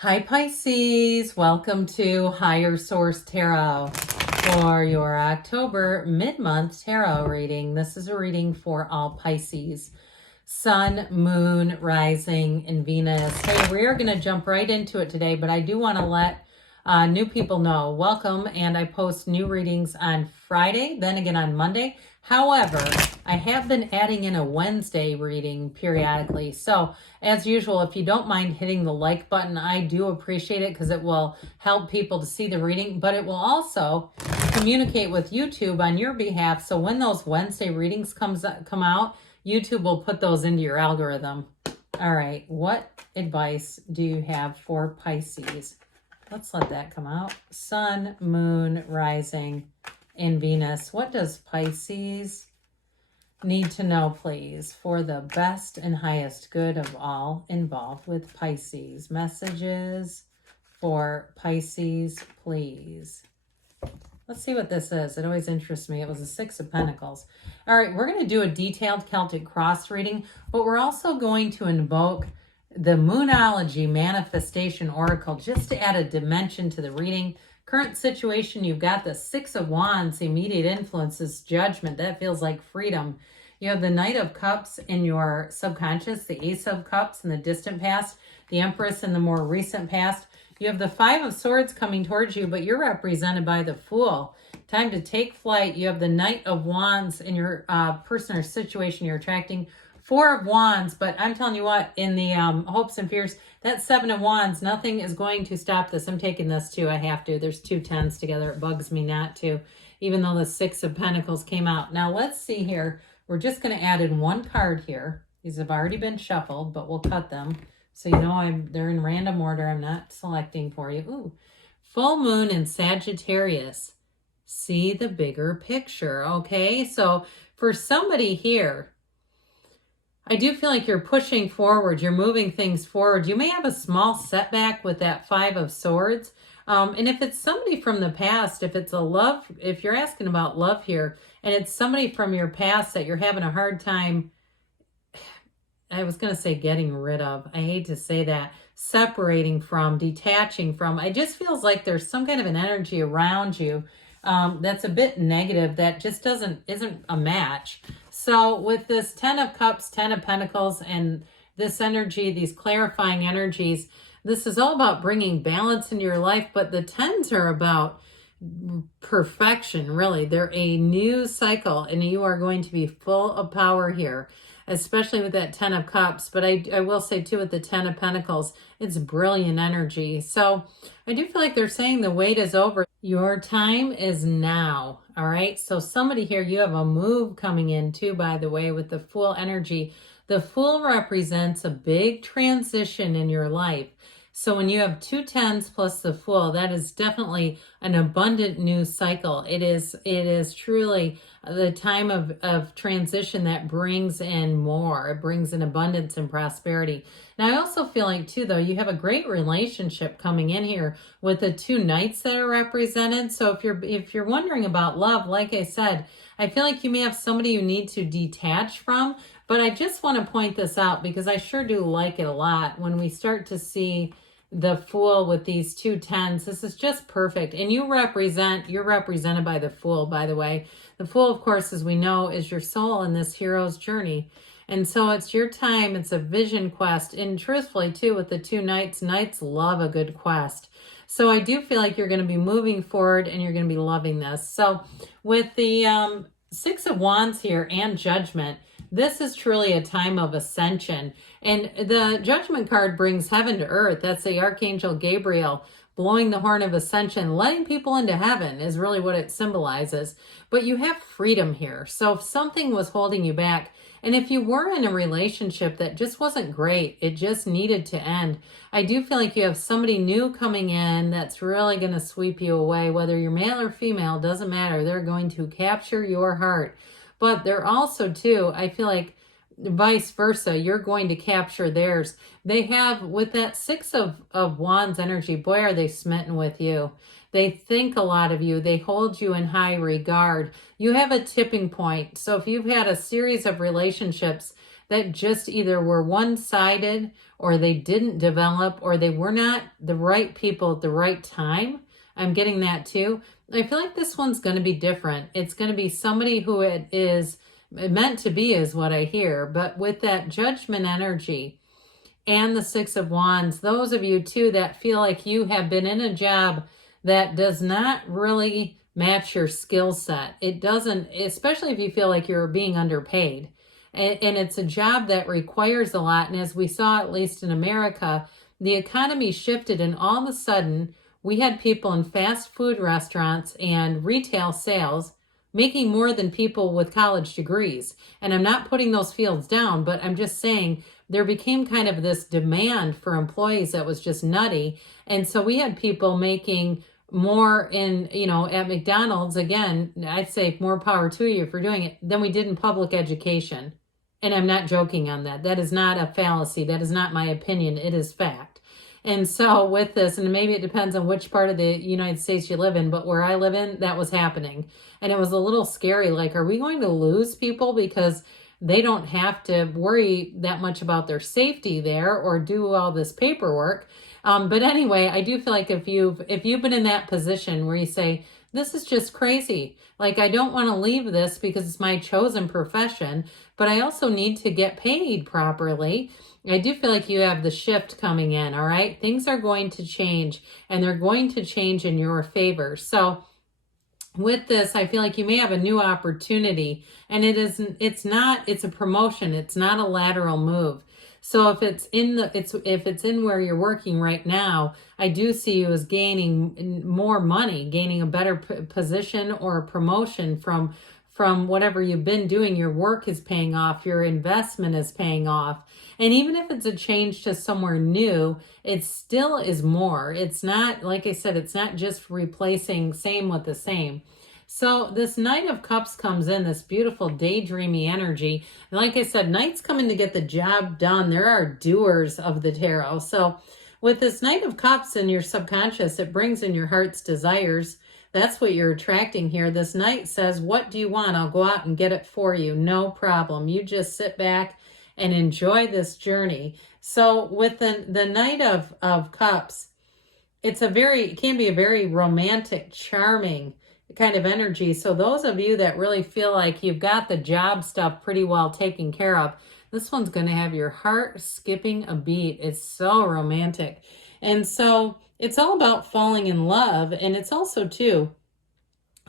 Hi Pisces, welcome to Higher Source Tarot for your October mid-month tarot reading. This is a reading for all Pisces, Sun, Moon, Rising, and Venus. Hey, we are going to jump right into it today, but I do want to let new people know, welcome, and I post new readings on Friday, then again on Monday. However, I have been adding in a Wednesday reading periodically. So as usual, if you don't mind hitting the like button, I do appreciate it because it will help people to see the reading, but it will also communicate with YouTube on your behalf. So when those Wednesday readings come out, YouTube will put those into your algorithm. All right, what advice do you have for Pisces? Let's let that come out. Sun, Moon, Rising, and Venus. What does Pisces need to know, please, for the best and highest good of all involved with Pisces? Messages for Pisces, please. Let's see what this is. It always interests me. It was a Six of Pentacles. All right, we're going to do a detailed Celtic cross reading, but we're also going to invoke the Moonology Manifestation Oracle just to add a dimension to the reading. Current situation, you've got the Six of Wands, immediate influences, judgment. That feels like freedom. You have the Knight of Cups in your subconscious, the Ace of Cups in the distant past, the Empress in the more recent past. You have the Five of Swords coming towards you, but you're represented by the Fool. Time to take flight. You have the Knight of Wands in your person or situation you're attracting. Four of Wands, but I'm telling you what, in the hopes and fears, that Seven of Wands, nothing is going to stop this. I'm taking this too. I have to. There's two tens together. It bugs me not to, even though the Six of Pentacles came out. Now, let's see here. We're just going to add in one card here. These have already been shuffled, but we'll cut them. So you know they're in random order. I'm not selecting for you. Ooh, full moon in Sagittarius. See the bigger picture, okay? So for somebody here, I do feel like you're pushing forward. You're moving things forward. You may have a small setback with that Five of Swords. And if it's somebody from the past, if it's a love, if you're asking about love here, and it's somebody from your past that you're having a hard time, I was going to say getting rid of. I hate to say that. Separating from, detaching from. It just feels like there's some kind of an energy around you that's a bit negative, that just isn't a match. So with this Ten of Cups, Ten of Pentacles, and this energy, these clarifying energies, this is all about bringing balance into your life, but the tens are about perfection, really. They're a new cycle, and you are going to be full of power here, especially with that Ten of Cups. But I will say, too, with the Ten of Pentacles, it's brilliant energy. So I do feel like they're saying the wait is over. Your time is now, all right? So somebody here, you have a move coming in, too, by the way, with the Fool energy. The Fool represents a big transition in your life. So when you have two tens plus the Fool, that is definitely an abundant new cycle. It is truly the time of transition that brings in more. It brings in abundance and prosperity. Now, I also feel like, too, though, you have a great relationship coming in here with the two knights that are represented. So if you're wondering about love, like I said, I feel like you may have somebody you need to detach from. But I just want to point this out because I sure do like it a lot when we start to see the Fool with these two tens. This is just perfect. And you're represented by the Fool, by the way. The Fool, of course, as we know, is your soul in this hero's journey. And so it's your time. It's a vision quest. And truthfully, too, with the two knights love a good quest. So I do feel like you're going to be moving forward and you're going to be loving this. So with the Six of Wands here and Judgment, this is truly a time of ascension. And the Judgment card brings heaven to earth. That's the Archangel Gabriel blowing the horn of ascension. Letting people into heaven is really what it symbolizes. But you have freedom here. So if something was holding you back, and if you were in a relationship that just wasn't great, it just needed to end, I do feel like you have somebody new coming in that's really going to sweep you away. Whether you're male or female, doesn't matter. They're going to capture your heart. But they're also, too, I feel like vice versa, you're going to capture theirs. They have, with that Six of Wands energy, boy, are they smitten with you. They think a lot of you. They hold you in high regard. You have a tipping point. So if you've had a series of relationships that just either were one-sided, or they didn't develop, or they were not the right people at the right time. I'm getting that too. I feel like this one's going to be different. It's going to be somebody who it is meant to be, is what I hear. But with that Judgment energy and the Six of Wands, those of you too that feel like you have been in a job that does not really match your skill set. It doesn't, especially if you feel like you're being underpaid. And it's a job that requires a lot. And as we saw, at least in America, the economy shifted, and all of a sudden we had people in fast food restaurants and retail sales making more than people with college degrees. And I'm not putting those fields down, but I'm just saying there became kind of this demand for employees that was just nutty. And so we had people making more in, at McDonald's, again, I'd say more power to you for doing it, than we did in public education. And I'm not joking on that. That is not a fallacy. That is not my opinion. It is fact. And so with this, and maybe it depends on which part of the United States you live in, but where I live in, that was happening. And it was a little scary. Like, are we going to lose people because they don't have to worry that much about their safety there or do all this paperwork? But anyway, I do feel like if you've been in that position where you say, this is just crazy. Like, I don't want to leave this because it's my chosen profession, but I also need to get paid properly. I do feel like you have the shift coming in, all right? Things are going to change, and they're going to change in your favor. So with this, I feel like you may have a new opportunity, and it's a promotion. It's not a lateral move. So if it's in where you're working right now, I do see you as gaining more money, gaining a better position or a promotion from whatever you've been doing. Your work is paying off, your investment is paying off. And even if it's a change to somewhere new, it still is more. It's not, like I said, it's not just replacing same with the same. So this Knight of Cups comes in, this beautiful daydreamy energy. And like I said, Knights come in to get the job done. There are doers of the tarot. So with this Knight of Cups in your subconscious, it brings in your heart's desires. That's what you're attracting here. This Knight says, what do you want? I'll go out and get it for you. No problem. You just sit back and enjoy this journey. So with the Knight of Cups, it can be a very romantic, charming kind of energy. So those of you that really feel like you've got the job stuff pretty well taken care of, this one's going to have your heart skipping a beat. It's so romantic. And so it's all about falling in love, and it's also too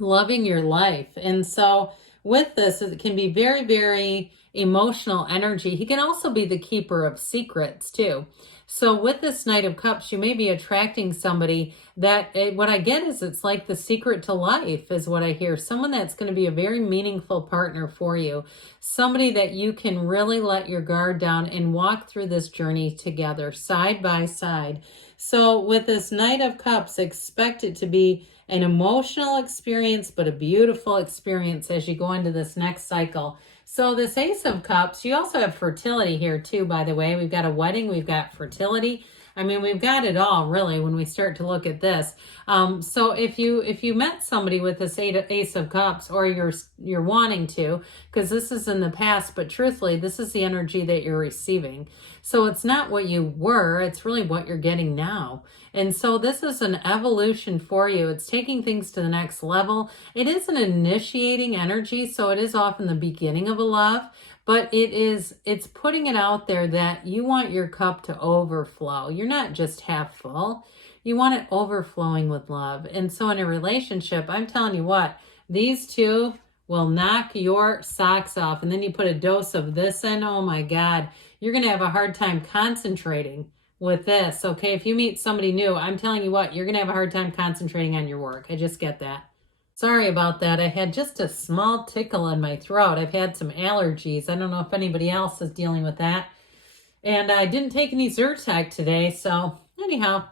loving your life. And so with this, it can be very, very emotional energy. He can also be the keeper of secrets too. So with this Knight of Cups, you may be attracting somebody that, what I get is it's like the secret to life is what I hear. Someone that's going to be a very meaningful partner for you. Somebody that you can really let your guard down and walk through this journey together, side by side. So with this Knight of Cups, expect it to be an emotional experience, but a beautiful experience as you go into this next cycle. So this Ace of Cups, you also have fertility here too, by the way. We've got a wedding, we've got fertility. I mean, we've got it all really when we start to look at this. So if you met somebody with this Ace of Cups, or you're wanting to, because this is in the past, but truthfully, this is the energy that you're receiving. So it's not what you were, it's really what you're getting now. And so this is an evolution for you. It's taking things to the next level. It is an initiating energy, so it is often the beginning of a love, but it's putting it out there that you want your cup to overflow. You're not just half full. You want it overflowing with love. And so in a relationship, I'm telling you what, these two will knock your socks off. And then you put a dose of this in, oh my God, you're going to have a hard time concentrating with this, okay? If you meet somebody new, I'm telling you what, you're going to have a hard time concentrating on your work. I just get that. Sorry about that. I had just a small tickle in my throat. I've had some allergies. I don't know if anybody else is dealing with that. And I didn't take any Zyrtec today, so anyhow.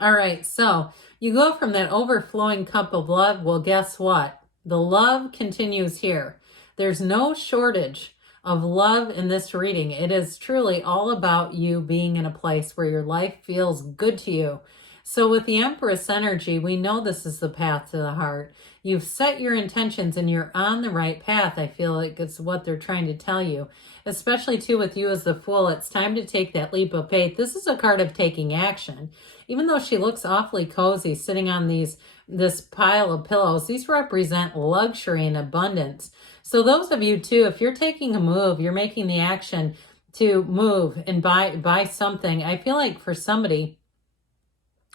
All right, so you go from that overflowing cup of love. Well, guess what? The love continues here. There's no shortage of love in this reading. It is truly all about you being in a place where your life feels good to you. So with the Empress energy, we know this is the path to the heart. You've set your intentions and you're on the right path. I feel like it's what they're trying to tell you, especially too with you as the Fool. It's time to take that leap of faith. This is a card of taking action. Even though she looks awfully cozy sitting on this pile of pillows, these represent luxury and abundance. So those of you too, if you're taking a move, you're making the action to move and buy something. I feel like for somebody,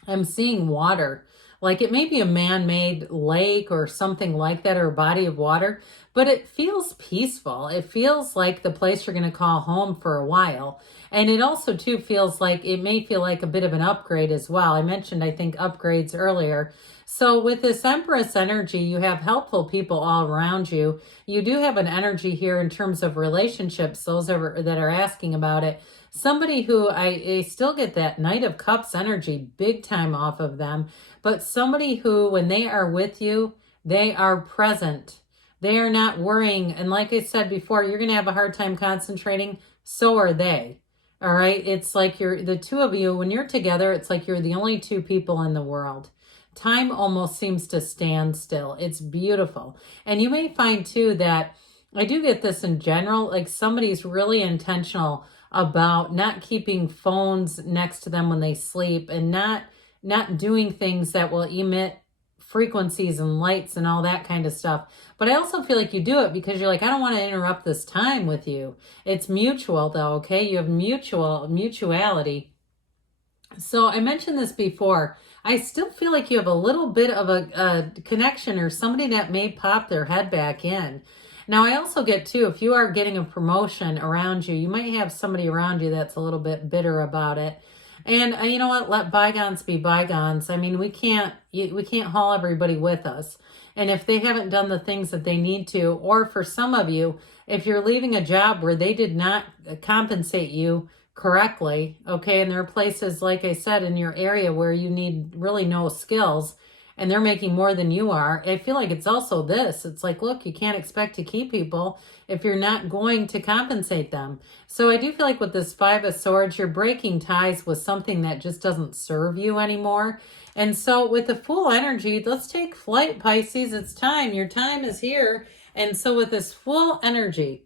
I'm seeing water. Like it may be a man-made lake or something like that, or a body of water, but it feels peaceful. It feels like the place you're going to call home for a while. And it also too feels like it may feel like a bit of an upgrade as well. I mentioned, I think, upgrades earlier. So with this Empress energy, you have helpful people all around you. You do have an energy here in terms of relationships, those that are asking about it. Somebody who I still get that Knight of Cups energy big time off of them, but somebody who, when they are with you, they are present. They are not worrying. And like I said before, you're going to have a hard time concentrating. So are they. All right. It's like the two of you, when you're together, it's like you're the only two people in the world. Time almost seems to stand still. It's beautiful. And you may find too that I do get this in general, like somebody's really intentional about not keeping phones next to them when they sleep, and not doing things that will emit frequencies and lights and all that kind of stuff. But I also feel like you do it because you're like, I don't want to interrupt this time with you. It's mutual though, okay? You have mutuality. So I mentioned this before. I still feel like you have a little bit of a connection or somebody that may pop their head back in. Now, I also get too, if you are getting a promotion around you, you might have somebody around you that's a little bit bitter about it. And you know what? Let bygones be bygones. I mean, we can't haul everybody with us. And if they haven't done the things that they need to, or for some of you, if you're leaving a job where they did not compensate you correctly, okay, and there are places, like I said, in your area where you need really no skills, and they're making more than you are, I feel like it's also this. It's like, look, you can't expect to keep people if you're not going to compensate them. So I do feel like with this Five of Swords, you're breaking ties with something that just doesn't serve you anymore. And so with the Fool energy, let's take flight, Pisces. It's time. Your time is here. And so with this Fool energy,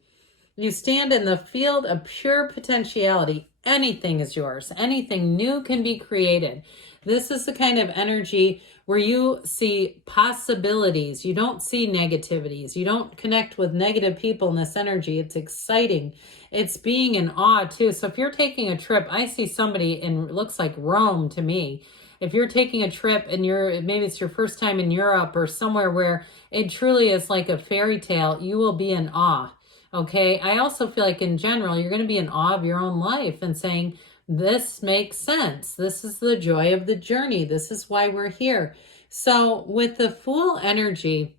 you stand in the field of pure potentiality. Anything is yours. Anything new can be created. This is the kind of energy where you see possibilities. You don't see negativities. You don't connect with negative people in this energy. It's exciting. It's being in awe too. So if you're taking a trip, I see somebody in, it looks like Rome to me. If you're taking a trip and maybe it's your first time in Europe or somewhere where it truly is like a fairy tale, you will be in awe. Okay. I also feel like in general, you're going to be in awe of your own life and saying, this makes sense. This is the joy of the journey. This is why we're here. So with the Fool energy,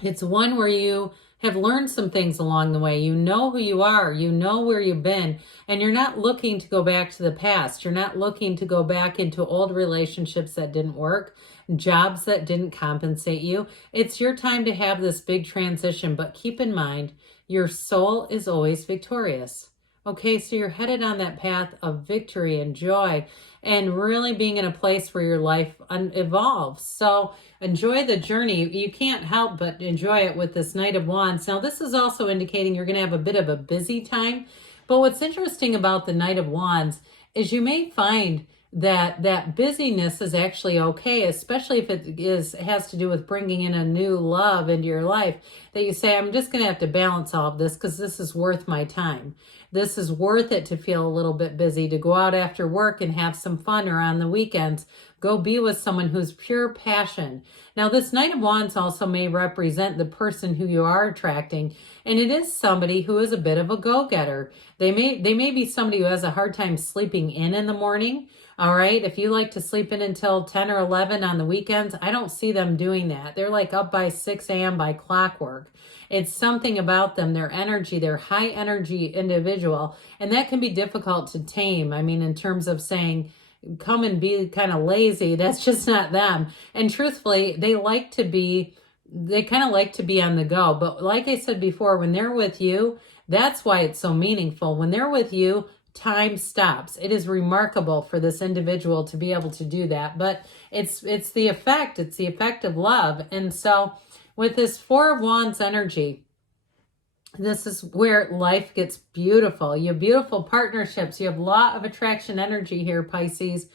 it's one where you have learned some things along the way. You know who you are. You know where you've been. And you're not looking to go back to the past. You're not looking to go back into old relationships that didn't work, jobs that didn't compensate you. It's your time to have this big transition. But keep in mind, your soul is always victorious. Okay, so you're headed on that path of victory and joy and really being in a place where your life evolves. So enjoy the journey. You can't help but enjoy it with this Knight of Wands. Now, this is also indicating you're going to have a bit of a busy time. But what's interesting about the Knight of Wands is you may find that busyness is actually okay, especially if it has to do with bringing in a new love into your life, that you say, I'm just going to have to balance all of this because this is worth my time. This is worth it to feel a little bit busy, to go out after work and have some fun, or on the weekends, go be with someone who's pure passion. Now, this Knight of Wands also may represent the person who you are attracting, and it is somebody who is a bit of a go-getter. They may be somebody who has a hard time sleeping in the morning. All right. If you like to sleep in until 10 or 11 on the weekends, I don't see them doing that. They're like up by 6 a.m. by clockwork. It's something about them, their energy, their high energy individual. And that can be difficult to tame. I mean, in terms of saying, come and be kind of lazy, that's just not them. And truthfully, they kind of like to be on the go. But like I said before, when they're with you, that's why it's so meaningful. When they're with you, time stops. It is remarkable for this individual to be able to do that, but it's the effect. It's the effect of love. And so with this Four of Wands energy, this is where life gets beautiful. You have beautiful partnerships. You have law of attraction energy here, Pisces.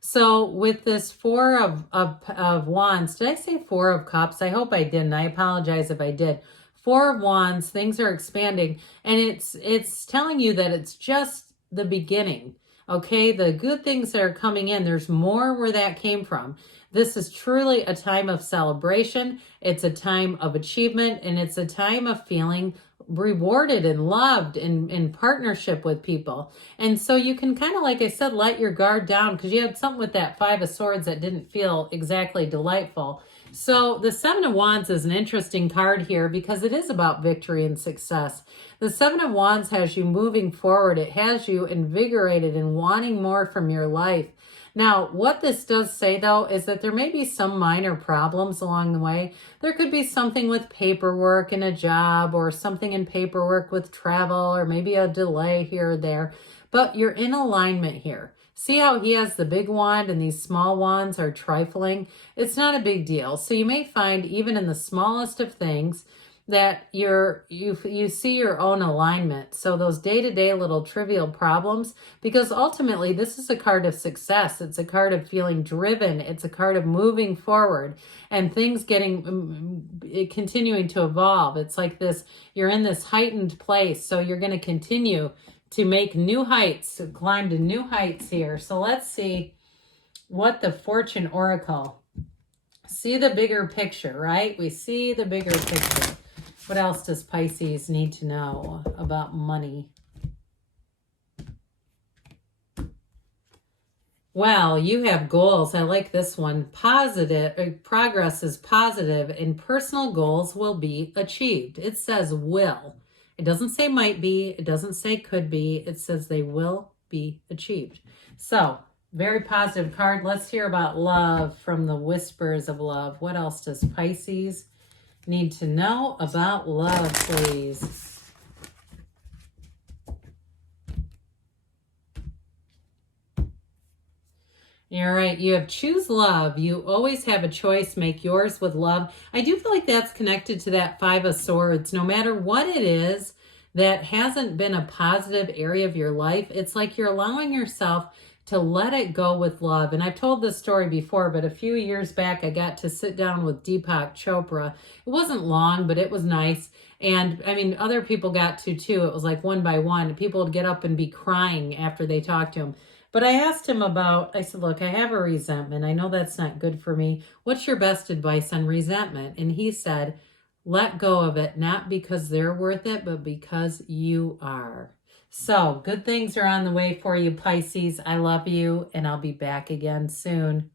So with this Four of Wands, did I say Four of Cups? I hope I didn't. I apologize if I did. Four of Wands, things are expanding, and it's telling you that it's just the beginning. Okay, the good things that are coming in, there's more where that came from. This is truly a time of celebration. It's a time of achievement, and it's a time of feeling rewarded and loved in partnership with people. And so you can kind of, like I said, let your guard down, because you had something with that Five of Swords that didn't feel exactly delightful. So the Seven of Wands is an interesting card here because it is about victory and success. The Seven of Wands has you moving forward. It has you invigorated and wanting more from your life. Now, what this does say, though, is that there may be some minor problems along the way. There could be something with paperwork in a job, or something in paperwork with travel, or maybe a delay here or there. But you're in alignment here. See how he has the big wand and these small wands are trifling? It's not a big deal. So you may find, even in the smallest of things, that you see your own alignment. So those day-to-day little trivial problems, because ultimately this is a card of success. It's a card of feeling driven. It's a card of moving forward and things continuing to evolve. It's like this, you're in this heightened place. So you're going to continue to make new heights, to climb to new heights here. So let's see what the Fortune Oracle. See the bigger picture, right? We see the bigger picture. What else does Pisces need to know about money? Well, you have goals. I like this one. Positive progress is positive, and personal goals will be achieved. It says will. It doesn't say might be. It doesn't say could be. It says they will be achieved. So, very positive card. Let's hear about love from the Whispers of Love. What else does Pisces need to know about love, please? All right, you have choose love. You always have a choice. Make yours with love. I do feel like that's connected to that Five of Swords. No matter what it is that hasn't been a positive area of your life, it's like you're allowing yourself to let it go with love. And I've told this story before, but a few years back, I got to sit down with Deepak Chopra. It wasn't long, but it was nice. And I mean, other people got to too. It was like one by one. People would get up and be crying after they talked to him. But I asked him I said, look, I have a resentment. I know that's not good for me. What's your best advice on resentment? And he said, let go of it, not because they're worth it, but because you are. So good things are on the way for you, Pisces. I love you, and I'll be back again soon.